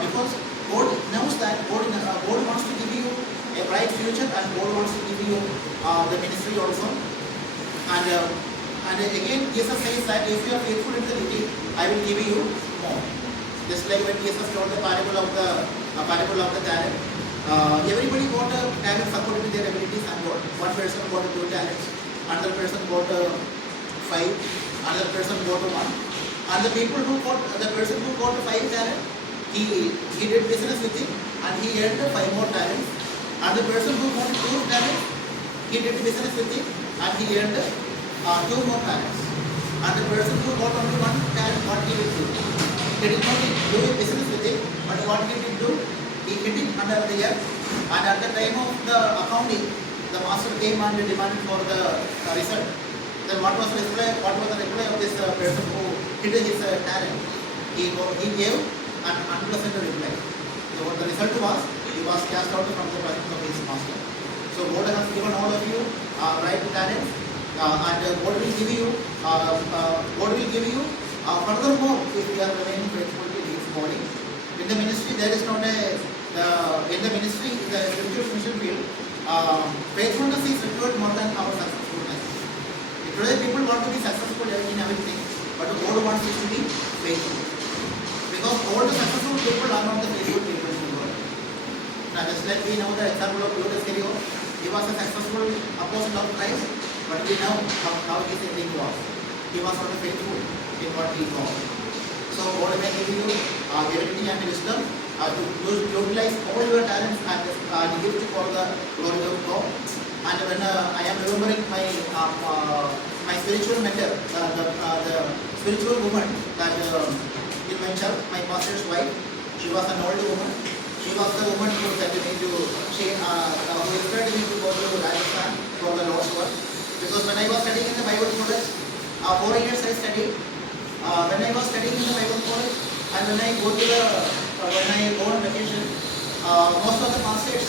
because God knows that God wants to give you a bright future, and God wants to give you the ministry also. And again, Jesus says that if you are faithful in the little, I will give you more. Just like when Jesus told the parable of the talent. Everybody got a talent according to their abilities, and one person got 2 talents, another person got 5, another person got 1. And the person who got 5 talents, he did business with it, and he earned 5 more talents. And the person who got 2 talents, he did business with it, and he earned 2 more talents. And the person who got only 1 talent, what he did do? He did not do business with it, but what he did do? He hid it under the earth, and at the time of the accounting, the master came and demanded for the result. Then what was the reply of this person who hid his talent? He gave an unpleasant reply. So what the result was, he was cast out from the presence of his master. So God has given all of you right talents, and God will give you. Furthermore, if you are remaining faithful to His body. In the ministry, there is not in the ministry, in the spiritual mission field, faithfulness is required more than our successfulness. Today, people want to be successful in everything, but God wants us to be faithful. Because all the successful people are not the faithful people in the world. Now, just like we know the example of Judas Iscariot, he was a successful apostle of Christ, but we know how his ending was. He was not faithful in what he called. So God may give you ability and wisdom to utilize all your talents and give it for the glory of God. And when I am remembering my spiritual mentor, the spiritual woman that in my church, my pastor's wife, she was an old woman. She was the woman who said to me who inspired me to go to Rajasthan for the Lord's work. Because when I was studying in the Bible college, 4 years I studied. When I was studying in the Bible college, and when I go on vacation, most of the pastors